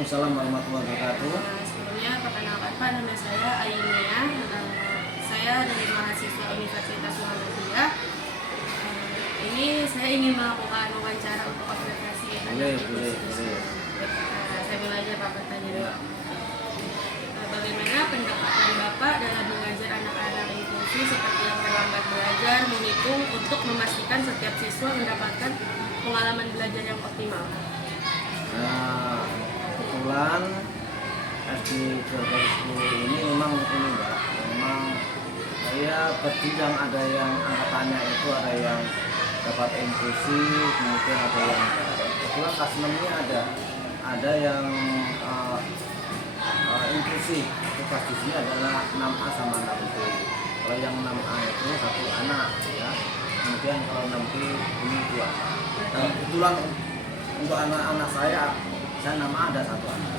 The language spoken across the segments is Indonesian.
Waalaikumsalam warahmatullahi wabarakatuh. Sebelumnya perkenalkan Pak, nama saya Ainia. Saya dari mahasiswa Universitas Muhammadiyah. Ini saya ingin melakukan wawancara untuk observasi Boleh. Saya mulai aja Pak pertanyaan. Bagaimana pendekatan Bapak dalam mengajar anak-anak inklusi seperti yang terlambat belajar, menghitung untuk memastikan setiap siswa mendapatkan pengalaman belajar yang optimal? Nah, kebetulan SD 2010 ini memang ini Mbak, memang saya berjenjang, ada yang angkatannya itu ada yang dapat inklusi, kemudian ada yang kebetulan kelas 6 ini ada yang inklusi. Itu kelas di sini adalah 6A sama 6B. Kalau yang 6A itu satu anak ya, kemudian kalau 6B ini 2 anak. Nah, kebetulan untuk anak-anak saya 6A ada 1 anak.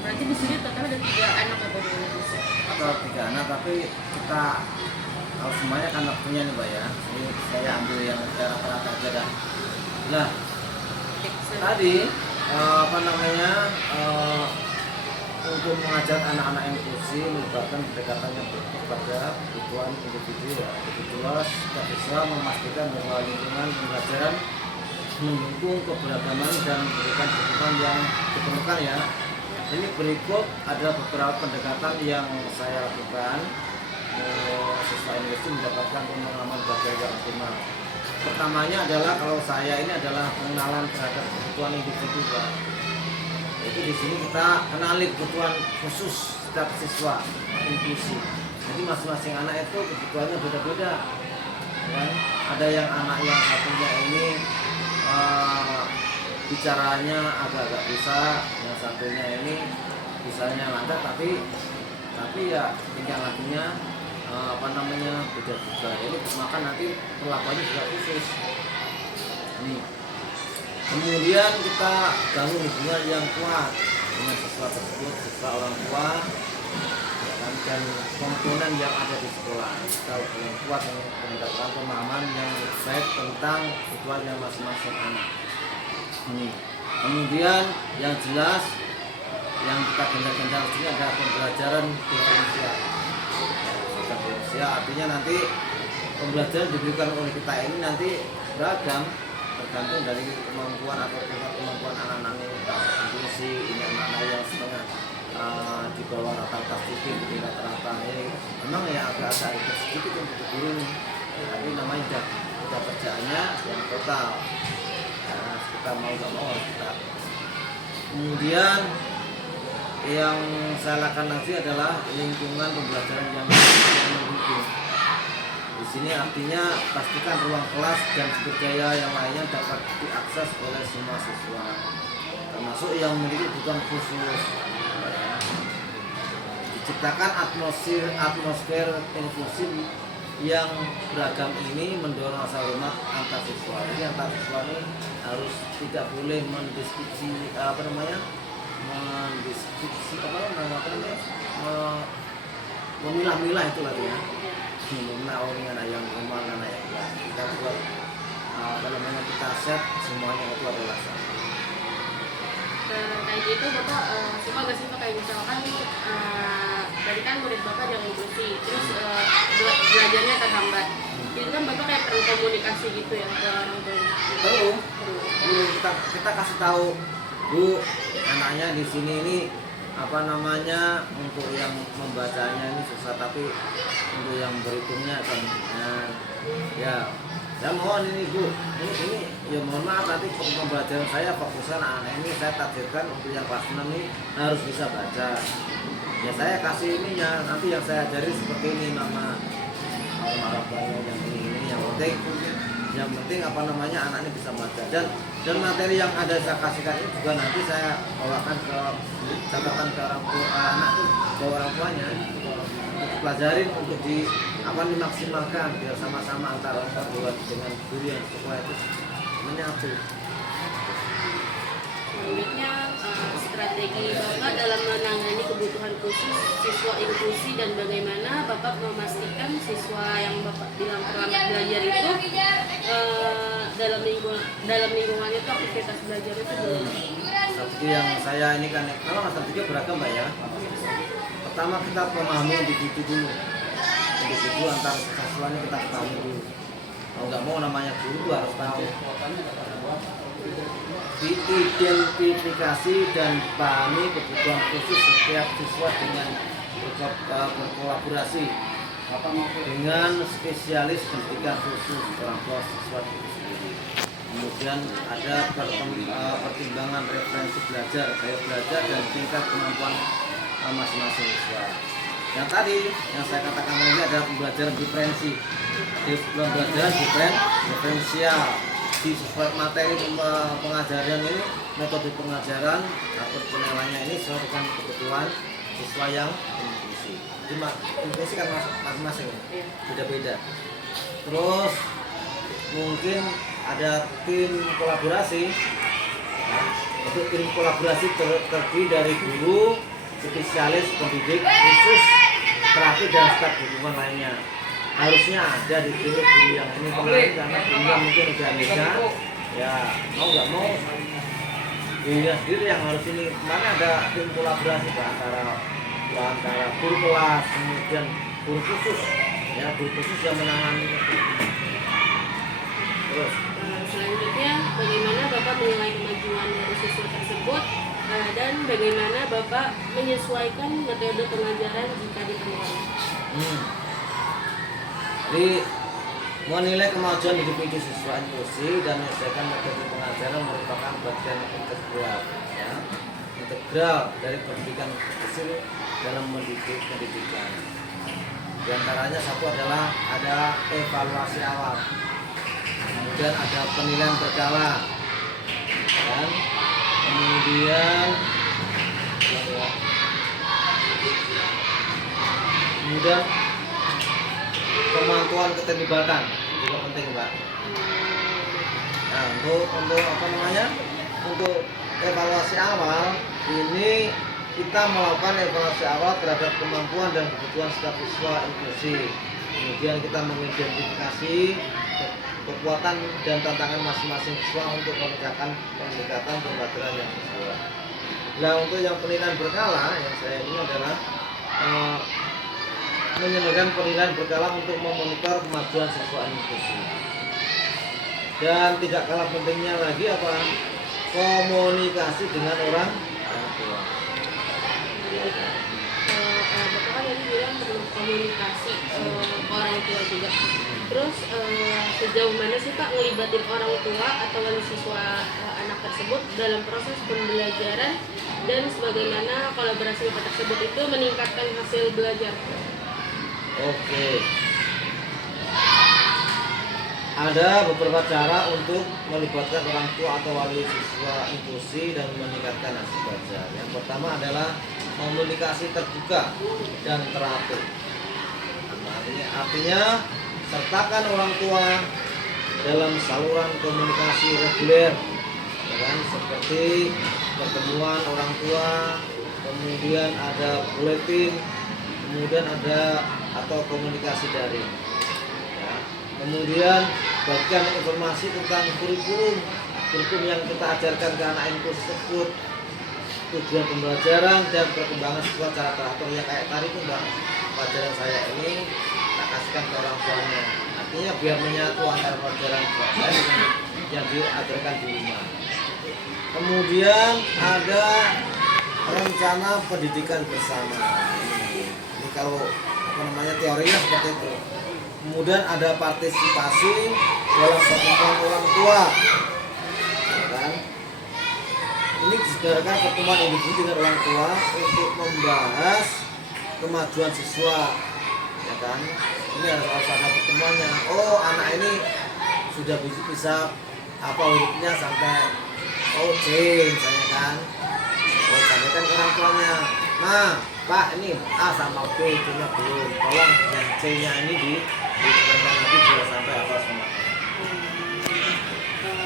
Berarti di sini total ada 3 anak ya Pak di Indonesia? Atau 3 anak, tapi kita kalau semuanya kan waktunya nih Mbak ya. Ini saya ambil yang rata-rata aja dah. Nah, tadi untuk mengajar anak-anak inklusi melibatkan pendekatannya kepada kebutuhan individu ya. Individual tidak bisa memastikan bahwa lingkungan pembelajaran mendukung keberagaman dan memberikan dukungan yang diperlukan ya. Ini berikut ada beberapa pendekatan yang saya lakukan siswa inklusi mendapatkan pengalaman belajar yang optimal. Pertamanya adalah kalau saya ini adalah pengenalan terhadap kebutuhan individu Pak. Itu di sini kita kenali kebutuhan khusus setiap siswa inklusi. Jadi masing-masing anak itu kebutuhannya beda-beda. Ya. Ada yang anak yang satunya ini bicaranya agak-agak bisa, yang satunya ini bisanya lancar tapi ya tingkah lakunya beda juga. Ini maka nanti perlakuannya juga khusus. Ini. Kemudian kita bangun hubungan yang kuat dengan siswa tersebut, siswa orang tua, ya kan, dan komponen yang ada di sekolah. Kita yang kuat mendapatkan pemahaman yang baik tentang kebutuhannya masing-masing anak. Kemudian yang jelas yang kita gencar-gencar sini adalah pembelajaran diferensial. Diferensial artinya nanti pembelajaran diberikan oleh kita ini nanti beragam, tergantung dari kemampuan atau tingkat kemampuan anak-anak inklusi. Ini anak-anak yang setengah di bawah rata-rata sedikit, di rata-rata ini memang ya agak-agak ikut sedikit untuk guru nih, tapi namanya udah kerjaannya yang total. Kita mau gak mau harus kita. Kemudian yang saya lakukan lagi adalah lingkungan pembelajaran yang mendukung. Di sini artinya pastikan ruang kelas dan sumber daya yang lainnya dapat diakses oleh semua siswa, termasuk yang memiliki kebutuhan khusus. Diciptakan atmosfer inklusif yang beragam ini mendorong rasa hormat antar siswa. Jadi antar siswa ini harus tidak boleh memilah-milah itu lagi ya. Memilah orang yang normal dan yang enggak. Kita buat kita set semuanya itu adalah sama. Kayak gitu Bapak suka gak sih Pak, kayak misalkan tadi kan murid Bapak yang inklusi, terus belajarnya terhambat. Jadi kan Bapak kayak perlu komunikasi gitu ya ke orang tua. Perlu kita kasih tahu, Bu, anaknya di sini ini untuk yang membacanya ini susah, tapi untuk yang berhitungnya kan ya saya mohon ini Bu, ini ya mohon maaf nanti pembelajaran saya fokuskan anak ini saya takdirkan untuk yang kelas 6 ini harus bisa baca. Ya saya kasih ininya, nanti yang saya ajari seperti ini nama yang ini yang penting anak ini bisa baca, dan materi yang ada saya kasihkan itu juga nanti saya bawakan ke catatan ke orang tua anak itu, ke orang tuanya untuk dipelajarin, untuk dimaksimalkan biar sama-sama antara orang tua dengan guru yang sekolah itu menyatu. Selanjutnya strategi Bapak dalam menangani kebutuhan khusus siswa inklusi dan bagaimana Bapak memastikan siswa yang Bapak bilang terlambat belajar itu dalam lingkungannya itu aktivitas belajar itu belum. Strategi seperti yang saya ini kan, kalau masalah tiga beragam Mbak ya. Pertama kita memahami individu dulu, individu antar siswanya kita pahami dulu. Mau nggak mau namanya guru harus tahu diidentifikasi dan pahami kebutuhan khusus setiap siswa dengan berkolaborasi dengan spesialis pendidikan khusus orang tua siswa itu sendiri. Kemudian ada pertimbangan referensi belajar, gaya belajar dan tingkat kemampuan masing-masing siswa. Yang tadi yang saya katakan tadi adalah pembelajaran diferensi, pembelajaran diferensial di sesuai materi pengajaran ini, metode pengajaran atau penilaiannya ini sesuai dengan kebutuhan siswa yang inklusi. Cuma inklusi kan masing-masing beda-beda. Terus mungkin ada tim kolaborasi. Nah, untuk tim kolaborasi terdiri dari guru, spesialis pendidik khusus, terapi dan staf dukungan lainnya. Harusnya ada di tim guru yang ini kemarin karena gurunya mungkin udah beda. Ya mau nggak mau gurunya sendiri yang harus ini. Kemarin ada tim kolaborasi antara guru kelas, kemudian guru khusus, ya guru khusus yang menangani. Terus selanjutnya bagaimana Bapak menilai kemajuan dari siswa tersebut dan bagaimana Bapak menyesuaikan metode pengajaran jika diperlukan. Jadi menilai kemajuan individu siswa inklusi dan menyesuaikan metode pengajaran merupakan bagian integral, ya, integral dari pendidikan inklusi dalam mendidik pendidikan. Di antaranya satu adalah ada evaluasi awal, kemudian ada penilaian berkala, dan kemudian pemantauan keterlibatan juga penting Mbak. Nah untuk apa namanya, untuk evaluasi awal ini kita melakukan evaluasi awal terhadap kemampuan dan kebutuhan setiap siswa inklusi. Kemudian kita mengidentifikasi kekuatan dan tantangan masing-masing siswa untuk menegakkan pendekatan pembelajaran yang sesuai. Nah untuk yang penilaian berkala yang saya ini adalah menyelenggarakan penilaian berkala untuk memonitor kemajuan siswa inklusi. Dan tidak kalah pentingnya lagi apa? Komunikasi dengan orang tua. Bapak kan tadi bilang perlu komunikasi orang tua juga. Terus sejauh mana sih Pak ngelibatin orang tua atau wali siswa anak tersebut dalam proses pembelajaran dan sebagaimana kolaborasi Bapak tersebut itu meningkatkan hasil belajar? Oke. Ada beberapa cara untuk melibatkan orang tua atau wali siswa inklusi dan meningkatkan hasil belajar. Yang pertama adalah komunikasi terbuka dan teratur. Artinya sertakan orang tua dalam saluran komunikasi reguler, ya kan? Seperti pertemuan orang tua, kemudian ada buletin, kemudian ada atau komunikasi daring. Ya. Kemudian bagikan informasi tentang kurikulum yang kita ajarkan ke anak inklusi tersebut, tujuan pembelajaran dan perkembangan siswa secara teratur. Ya kayak tadi itu Mbak, pelajaran saya ini tak kasihkan ke orang tuanya. Artinya biar menyatu antara pelajaran saya dengan yang diajarkan di rumah. Kemudian ada rencana pendidikan bersama. Ini kalau apa namanya teorinya seperti itu. Kemudian ada partisipasi dalam pertemuan orang tua, ya kan? Ini disediakan pertemuan individu dengan orang tua untuk membahas kemajuan siswa, ya kan? Ini harus ada pertemuannya. Oh anak ini sudah bisa apa hurufnya sampai C misalnya kan? Oh sampaikan ke orang tuanya. Nah Pak ini A sama B nya belum, tolong yang C nya ini ditekankan lagi sudah sampai apa semua.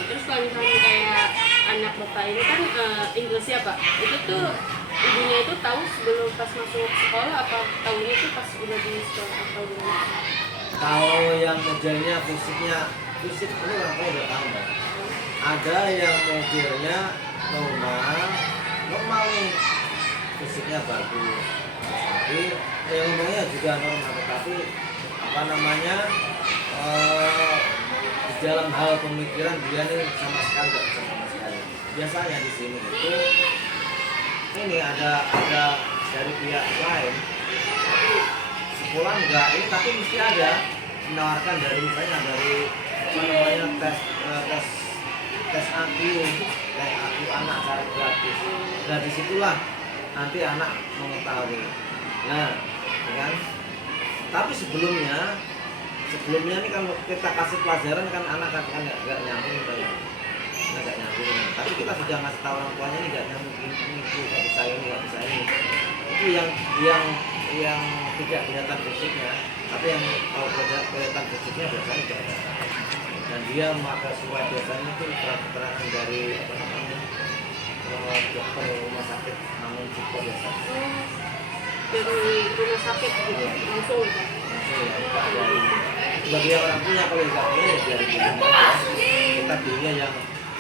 Terus kalau misalnya kayak anak Bapak ini kan inklusi apa? Itu tuh ibunya itu tahu sebelum pas masuk sekolah apa tahunya itu pas udah di sekolah atau gimana? Kalau yang modelnya fisik ini orang tua udah tahu Mbak. Ada yang modelnya normal, normal nih, fisiknya bagus, tapi ngomongnya juga normal, tetapi apa namanya di dalam hal pemikiran dia nih sama sekali nggak bisa sama sekali. Biasanya di sini itu ini ada dari pihak lain, tapi sekolah enggak ini, tapi mesti ada menawarkan dari misalnya dari apa namanya tes IQ anak secara gratis. Nah disitulah nanti anak mengetahui. Nah, ya kan? Tapi sebelumnya nih kalau kita kasih pelajaran kan anak kan nggak nyambung kayak nggak nyambung. Tapi kita sudah ngasih tahu orang tuanya ini nggak nyambung ini nggak bisa ini nggak bisa ini. Itu yang tidak kelihatan fisiknya, tapi yang kalau kelihatan fisiknya biasanya tidak ada. Dan dia maka sesuai biasanya itu keterangan dari apa namanya dokter rumah sakit namun cukup biasa. Dari rumah sakit gitu langsung gitu. Sebagai orang punya kalau nggak punya ya biar kita pilihnya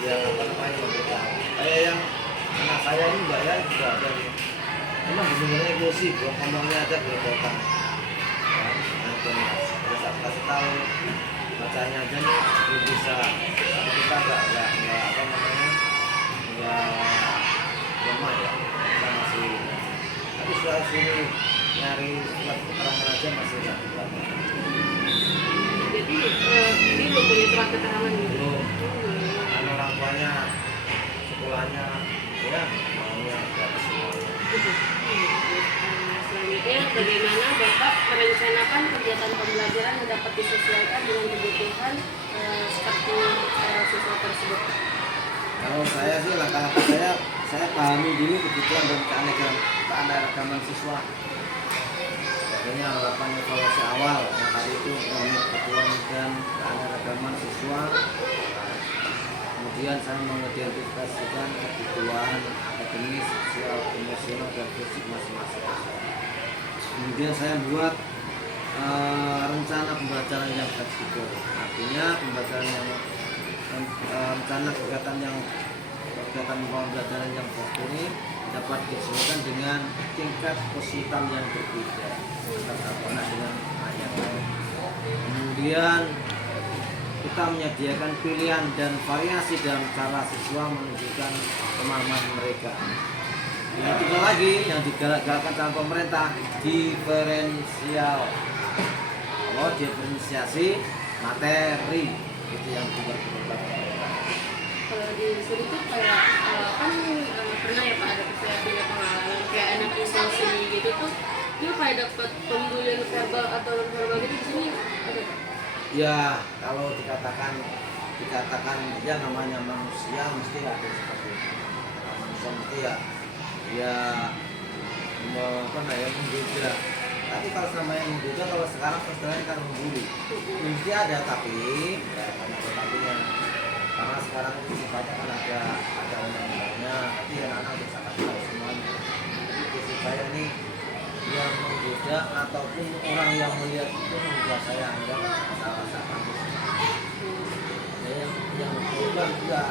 yang apa namanya memberitahu. Kayak yang anak saya ini mbak ya juga ada. Memang benar-benar emosi, belum ngomongnya aja belum potong. Bisa kasih tahu bacanya aja nih belum bisa. Tapi kita nggak apa namanya nggak lemah ya. Kita masih. Tapi setelah sini nyari surat keterangan aja masih nggak kuat. Jadi ini belum punya surat keterangan gitu. Belum. Kan orang tuanya sekolahnya ya maunya gratis semuanya. Selanjutnya, bagaimana Bapak merencanakan kegiatan pembelajaran yang dapat disesuaikan dengan kebutuhan seperti siswa tersebut? Kalau saya sih langkah-langkah saya pahami dulu kebutuhan dan keanekaragaman siswa. Makanya lakukan evaluasi awal yang tadi itu mengenai kebutuhan dan keanekaragaman siswa. Kemudian saya mengidentifikasikan kebutuhan akademis, sosial, emosional, dan fisik masing-masing. Kemudian saya buat rencana pembelajaran yang fleksibel. Artinya pembelajaran yang rencana kegiatan pembelajaran yang fokus ini dapat disesuaikan dengan tingkat kesulitan yang berbeda antara anak dengan anak yang lain. Kemudian kita menyediakan pilihan dan variasi dalam cara siswa menunjukkan pemahaman mereka. Yang ketiga lagi yang digalakkan sama pemerintah, diferensial. Oh, diferensiasi materi itu yang dibuat. Kalau di sini tuh kayak kan pernah ya Pak ada saya punya pengalaman kayak anak isolasi gitu tuh dia kayak dapat pembulian verbal atau non verbal gitu di sini ada Pak? Ya kalau dikatakan dia namanya manusia mesti ada seperti itu. Manusia mesti ya menduga. Tapi kalau sama yang menduga, kalau sekarang persoalannya kan membuli. Mesti ada tapi ya banyak tetapinya. Karena sekarang itu sifatnya kan ada undang-undangnya, tapi anak-anak udah sangat tahu semuanya. Jadi prinsip saya ini yang menduga ataupun orang yang melihat itu membuat saya anggap salah-salah. Yang bukan juga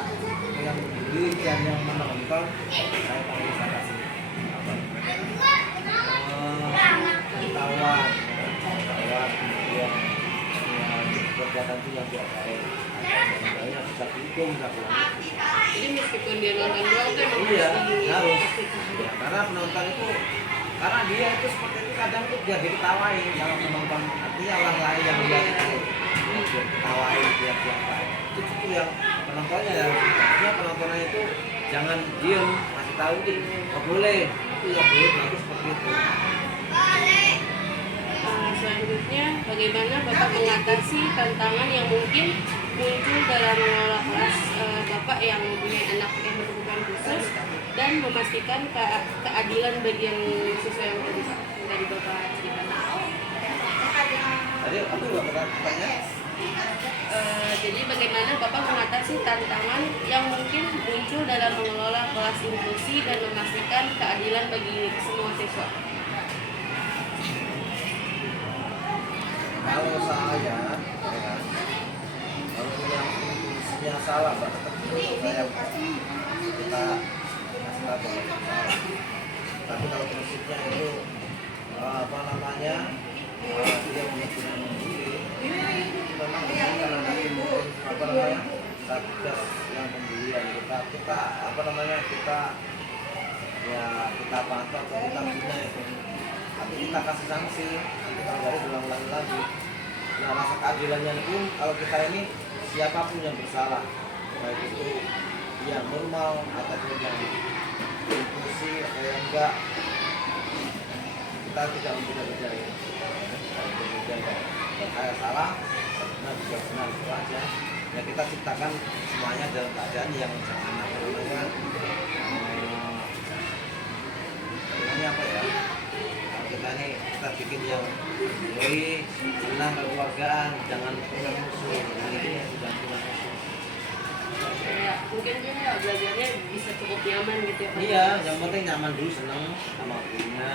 yang membuli dan yang menonton saya panggil saya kasih pengetahuan kemudian kegiatan itu yang tidak baik yang bisa dihukum bisa pulang. Jadi meskipun dia nonton doang tuh emang Iya harus harus ya, karena penonton itu karena dia itu seperti itu kadang tuh dia diketawain kalau menonton, artinya orang lain yang melihat itu dia ketawain dia siapa itu yang penontonnya ya harusnya penontonnya itu jangan diem masih tahu itu nggak boleh itu yang boleh itu seperti itu. Selanjutnya, bagaimana Bapak mengatasi tantangan yang mungkin muncul dalam mengelola kelas Bapak yang mempunyai anak yang berkebutuhan khusus dan memastikan keadilan bagi yang siswa yang tadi Bapak ceritakan? Tadi aku juga bertanya. Jadi bagaimana Bapak mengatasi tantangan yang mungkin muncul dalam mengelola kelas inklusi dan memastikan keadilan bagi semua siswa? Kalau saya, kalau yang salah, saya kita tahu boleh bersalah. Tapi kalau prinsipnya itu apa namanya dia punya membeli, memang ini karena nanti mungkin apa namanya satgas yang pembelian kita apa namanya kita pantau atau kita bina itu, tapi kita kasih sanksi nanti kalau dari ulang-ulang lagi. Nah, rasa keadilannya pun kalau kita ini siapapun yang bersalah, baik itu yang normal ataupun yang impulsi atau yang enggak, kita tidak membeda-beda ya. Dan saya salah, benar juga benar, itu aja. Ya kita ciptakan semuanya dalam keadaan yang jangan apa namanya apa ya, kalau kita ini kita bikin yang yoi senang kekeluargaan, jangan punya musuh. Nah ini yang sudah punya musuh. Ya, mungkin dia belajarnya bisa cukup nyaman gitu ya Pak? Iya, yang penting nyaman dulu, seneng sama gurunya,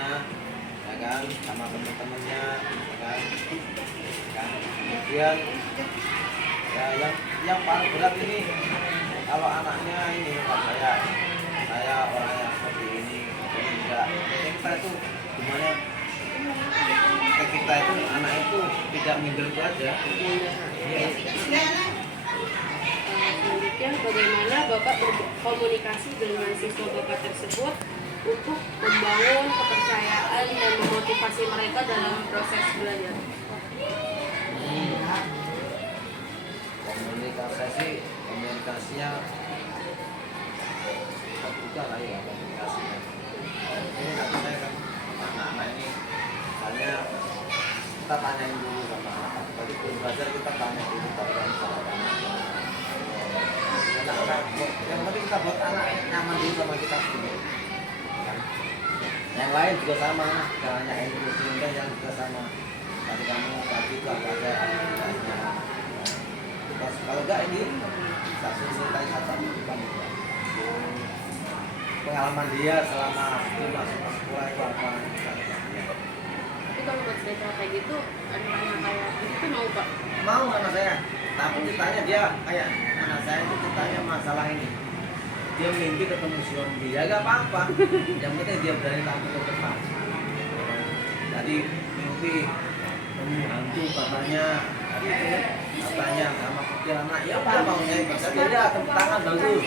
ya kan, sama teman-temannya, ya kan. Kemudian ya yang paling berat ini kalau anaknya ini Pak, saya orang yang seperti ini enggak. Jadi kita itu gimana kita itu anak itu tidak minder itu aja. Iya. Kemudian bagaimana Bapak berkomunikasi dengan siswa Bapak tersebut untuk membangun kepercayaan dan memotivasi mereka dalam proses belajar? Komunikasinya terbuka lah ya komunikasinya. Ini nanti saya kan anak-anak ini misalnya kita tanyain dulu sama anak. Tadi belum belajar kita tanya dulu tentang anak-anak. Yang penting kita buat anak nyaman dulu sama kita sendiri. Yang lain juga sama, jangan nanyain terus yang juga sama. Tadi kamu tadi itu apa aja aktivitasnya. Kalau enggak ini bisa selesai satu bukan pengalaman dia selama dia masuk sekolah itu apa. Tapi kalau buat cerita kayak gitu, anak-anak kayak itu mau Pak? Mau anak saya, tapi ditanya dia kayak anak saya itu ditanya masalah ini. Dia mimpi ketemu zombie, ya gak apa-apa. Yang penting dia berani tampil ke depan. Jadi mimpi ketemu hantu katanya, katanya sama kecil anak, ya udah maunya itu saja dia tepuk tangan bagus.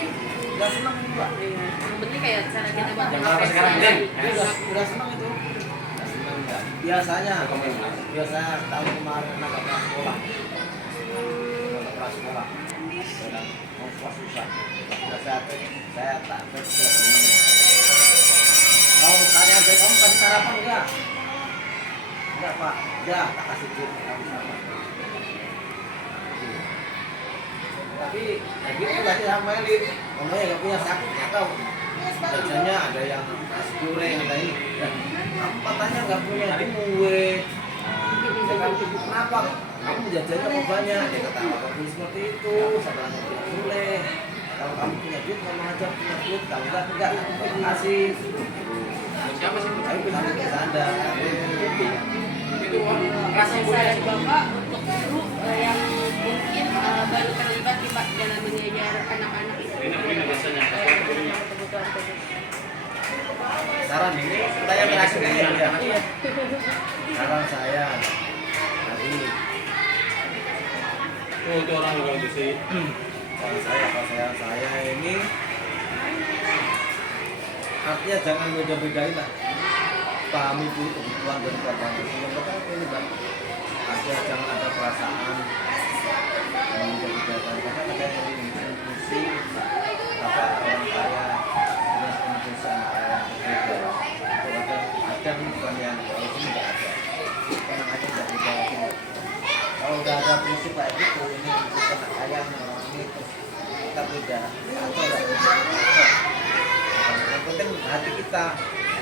Udah seneng juga. Yang penting kayak cara kita buat Yang apa sekarang, Den? Udah seneng itu. Udah seneng enggak? Biasanya tahun kemarin anak kelas sekolah. Kelas sekolah. Sedang mau susah. Saya tak berpikir. Mau tanya aja, kamu kasih sarapan enggak? Enggak Pak, ya tak kasih duit kamu sarapan. Tapi ya gitu tadi sama Elin, ngomongnya nggak punya sakit, nggak tahu. Jajannya ada yang nasi goreng, ada ini. Kamu katanya nggak punya duit. Saya kan kenapa? Kamu jajannya kok banyak? Dia kata apa pun seperti itu. Sama tidak boleh. Kalau kamu punya duit, ngomong aja punya duit. Kalau enggak, aku kasih. Siapa sih? Tapi bilang ke Anda. Itu rasa Saya Bapak untuk guru yang mungkin baru terlibat di dalam mengajar anak-anak itu. Ini biasanya. Saran ini saya terakhir ini ya. Saran saya tadi. Oh, itu orang juga itu sih. Kalau saya ini artinya jangan beda-bedain lah. Pahami dulu kebutuhan dan korban itu. Yang pertama ini Pak, jangan ada perasaan beda-bedakan karena ada yang impulsi, apa orang kaya dengan impulsi anak kaya berbeda. Ada bukan yang kalau ini nggak ada. Tenang aja nggak beda. Kalau udah ada prinsip kayak gitu, ini impulsi anak kaya orang ini terus kita beda atau nggak beda. Yang penting hati kita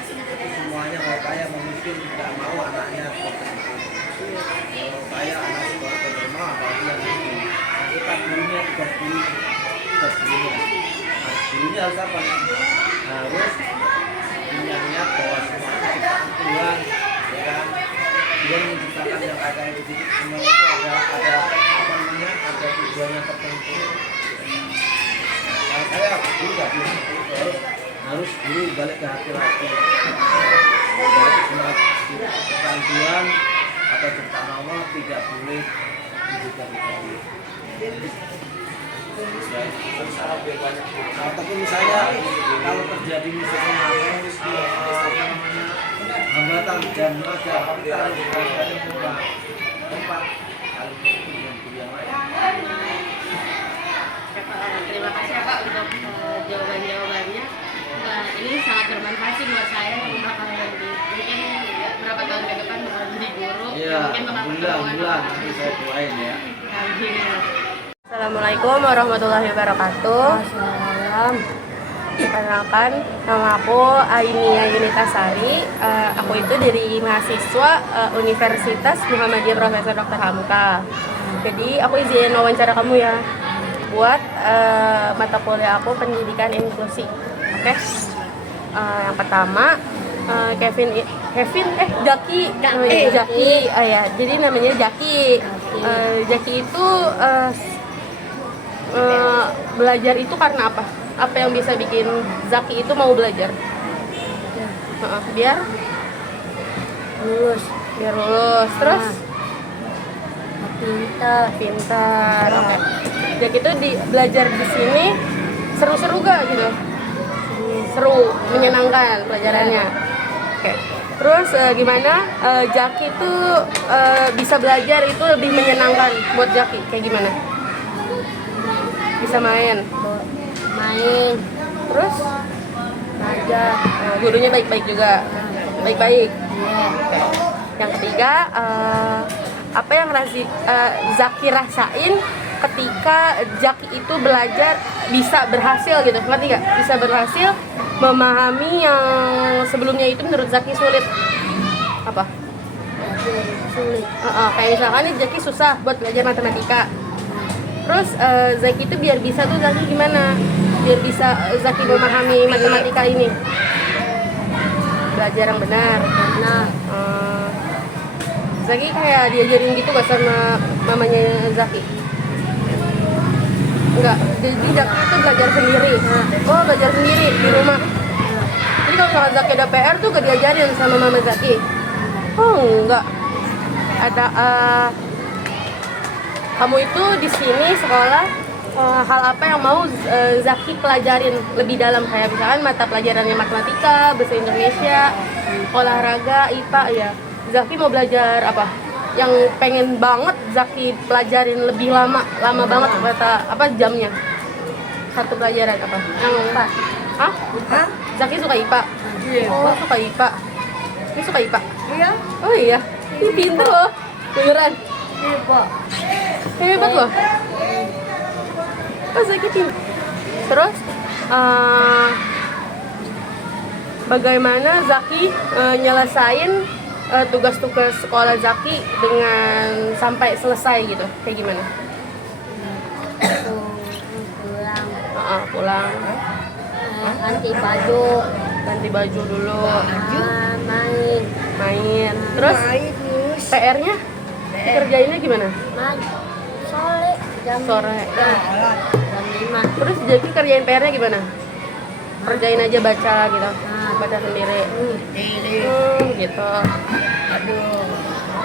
itu semuanya mau kaya mau miskin tidak mau anaknya seperti itu. Kalau kaya anak sekolah normal apalagi yang ini. Nah, kita gurunya tugas gurunya. Nah, gurunya harus apa? Harus punya niat bahwa semua itu ciptaan Tuhan, ya kan? Dia menciptakan yang kaya itu semua itu ada apa namanya? Ada tujuannya tertentu. Kalau saya dulu nggak bisa itu harus dulu balik ke hati lagi. Jadi semangat kecantian atau ciptaan Allah tidak boleh dibuka kembali. Ataupun misalnya kalau terjadi misalnya hambatan dan ada kita harus tempat kalau yang lain. Terima kasih ya Pak untuk jawaban-jawabannya. Ini sangat bermanfaat sih buat saya yang bakal nanti mungkin berapa tahun ke depan bakal jadi guru. Iya, Mungkin bakal alhamdulillah nanti saya doain ya. Assalamualaikum warahmatullahi wabarakatuh. Assalam. Perkenalkan, nama aku Ainia Yunitasari. Aku itu dari mahasiswa Universitas Muhammadiyah Profesor Dr. Hamka. Jadi aku izin wawancara kamu ya buat mata kuliah aku pendidikan inklusi. Oke. Yang pertama Jaki. Ya. Jadi namanya Jaki. Jaki itu belajar itu karena apa? Apa yang bisa bikin Zaki itu mau belajar? Biar Lulus. Terus Pintar. Oke. Jaki itu belajar di sini seru-seru gak gitu? Seru, menyenangkan pelajarannya. Oke. Terus gimana Jaki itu bisa belajar itu lebih menyenangkan buat Jaki? Kayak gimana? Bisa main. Terus Belajar. gurunya baik-baik juga. Baik-baik. Iya. Yang ketiga, apa yang Zaki rasain ketika Jaki itu belajar bisa berhasil gitu, ngerti gak? Bisa berhasil memahami yang sebelumnya itu menurut Zaki sulit. Apa? Sulit. Kayak misalkan nih Zaki susah buat belajar matematika. Terus Zaki itu biar bisa tuh Zaki gimana? Biar bisa Zaki memahami matematika ini. Belajar yang benar. Nah, Zaki kayak diajarin gitu gak sama mamanya Zaki? Enggak, jadi Zaki itu belajar sendiri. Oh, belajar sendiri di rumah. Jadi kalau misalkan Zaki ada PR tuh gak diajarin sama mama Zaki? Oh, enggak. Ada kamu itu di sini sekolah hal apa yang mau Zaki pelajarin lebih dalam, kayak misalkan mata pelajarannya matematika, bahasa Indonesia, olahraga, IPA ya. Zaki mau belajar apa? Yang pengen banget Zaki pelajarin lebih lama banget apa jamnya? Satu pelajaran apa? Yang IPA. Hah? Zaki suka IPA. Oh, suka IPA. Ini suka IPA. iya. Oh iya. Ini pinter loh. Beneran. Iya, Pak. Hebat loh. Oh, Zaki pinter. Terus bagaimana Zaki nyelesain tugas-tugas sekolah Zaki dengan sampai selesai gitu? Kayak gimana? Pulang. Pulang. Ganti baju dulu. Main. Terus PR-nya kerjainnya gimana? Sore. Jam 5. Terus Zaki kerjain PR-nya gimana? Kerjain aja baca gitu. Baca sendiri. Gitu.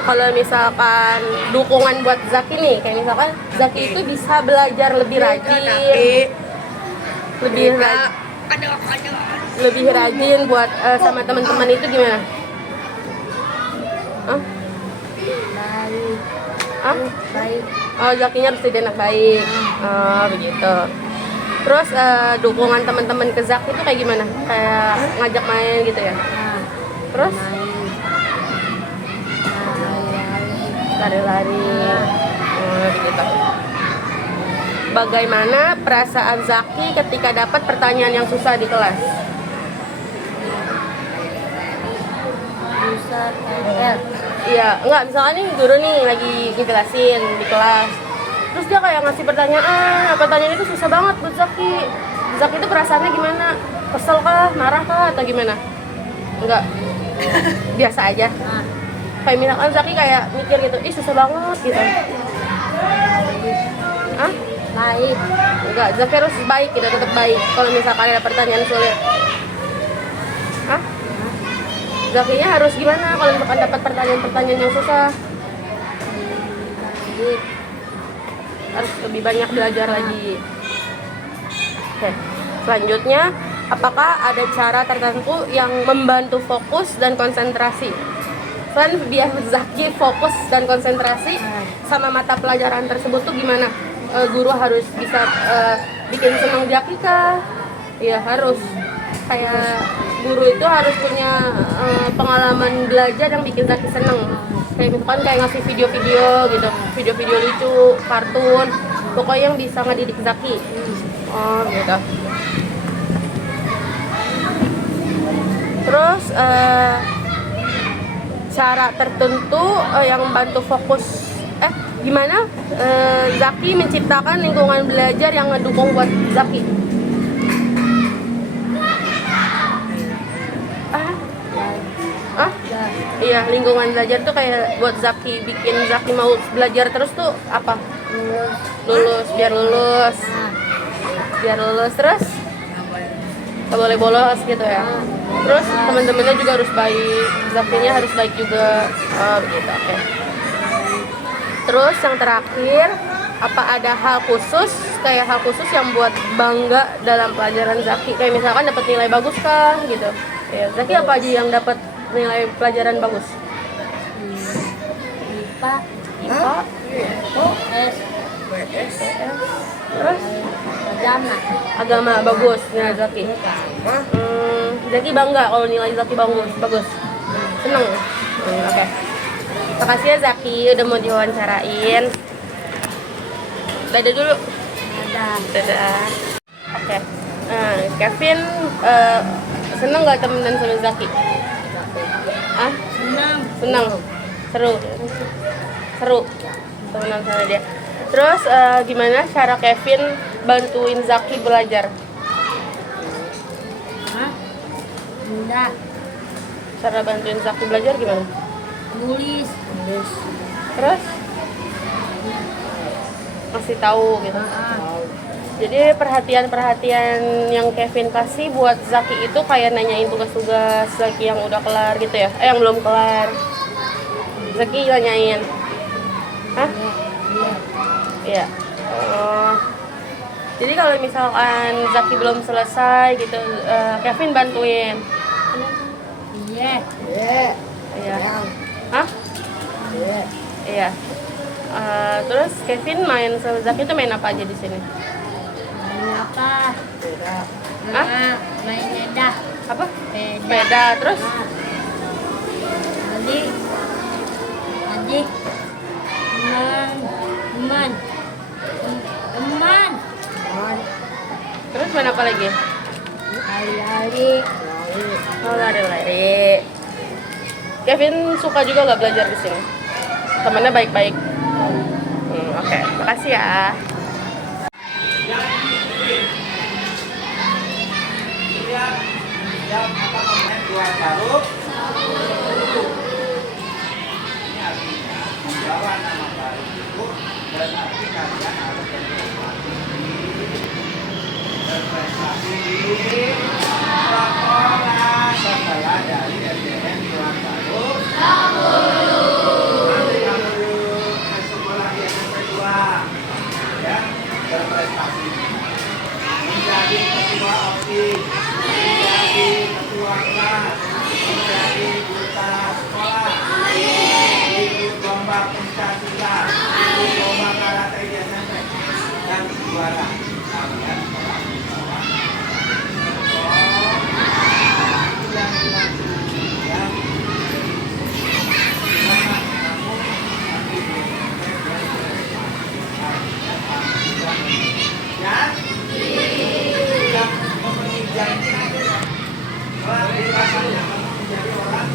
Kalau misalkan dukungan buat Zaki nih, kayak misalkan Zaki itu bisa belajar lebih rajin, lebih rajin buat sama teman-teman itu gimana? Baik. Oh, Zakinya harus jadi anak baik. Oh, begitu. Terus dukungan teman-teman ke Zaki itu kayak gimana? Kayak ngajak main gitu ya? Terus lari-lari. Oh, begitu. Bagaimana perasaan Zaki ketika dapat pertanyaan yang susah di kelas? Bisa PR. Iya, enggak, misalkan nih guru nih lagi ngejelasin di kelas. Terus dia kayak ngasih pertanyaan itu susah banget buat Zaki. Zaki itu perasaannya gimana? Kesel kah? Marah kah? Atau gimana? Enggak. Biasa aja. Kayak misalkan Zaki kayak mikir gitu, ih susah banget gitu. Baik. Enggak, Zaki harus baik gitu, tetap baik. Kalau misalkan ada pertanyaan sulit. Zakinya harus gimana kalau misalkan dapat pertanyaan-pertanyaan yang susah? baik, Harus lebih banyak belajar lagi. Oke. Selanjutnya, apakah ada cara tertentu yang membantu fokus dan konsentrasi? Selain biar Zaki fokus dan konsentrasi sama mata pelajaran tersebut tuh gimana? Guru harus bisa bikin senang Zaki kah? Iya harus. Kayak guru itu harus punya pengalaman belajar yang bikin Zaki seneng. Kayak misalkan kayak ngasih video-video gitu, video-video lucu, kartun, pokoknya yang bisa ngedidik Zaki. Oh gitu. Terus cara tertentu yang membantu fokus gimana Zaki menciptakan lingkungan belajar yang ngedukung buat Zaki? Iya, lingkungan belajar tuh kayak buat Zaki, bikin Zaki mau belajar terus tuh apa? Lulus, biar lulus. Biar lulus terus gak boleh bolos gitu ya. Terus teman-temannya juga harus baik, Zakinya harus baik juga. Begitu, oke. Terus yang terakhir, apa ada hal khusus yang buat bangga dalam pelajaran Zaki? Kayak misalkan dapat nilai bagus kah gitu. Ya, Zaki apa aja yang dapat nilai pelajaran bagus? IPA, PS, Terus agama, agama bagus nilai Zaki. Zaki bangga kalau nilai Zaki bagus. Seneng. Oke. Makasih ya Zaki udah mau diwawancarain. Dadah dulu. Dadah. Oke. Kevin seneng gak temenan sama Zaki? Senang. Seru temenan sama dia. Terus gimana cara Kevin bantuin Zaki belajar? mudah, Cara bantuin Zaki belajar gimana? nulis, Terus kasih tahu gitu. Jadi perhatian yang Kevin kasih buat Zaki itu kayak nanyain tugas-tugas Zaki yang udah kelar gitu ya? Yang belum kelar. Zaki nanyain. Hah? Iya. Oh. Jadi kalau misalkan Zaki belum selesai gitu, Kevin bantuin. iya, Iya. Hah? Iya. Terus Kevin main sama Zaki itu main apa aja di sini? main apa? Hah? Main sepeda, Apa? Sepeda. Terus? tadi, teman, Terus main apa lagi? lari-lari, Oh, lari-lari. Kevin suka juga nggak belajar di sini? Temannya baik-baik. Oke. Makasih ya. Siap apa komen dua baru? Ini artinya membawa nama baru itu berarti kalian harus berprestasi di sekolah setelah dari SDN Tuan Baru. Nanti kamu sekolah di SMP 2 ya berprestasi menjadi ketua OSIS, menjadi ketua kelas, menjadi duta sekolah, ikut lomba pencaksilat, ikut lomba karate di SMP dan juara. Kalian sekolah di bawah. Yang dimaksud ya. Kamu nanti di ya. Yang memenuhi janji orang dewasa yang menjadi orang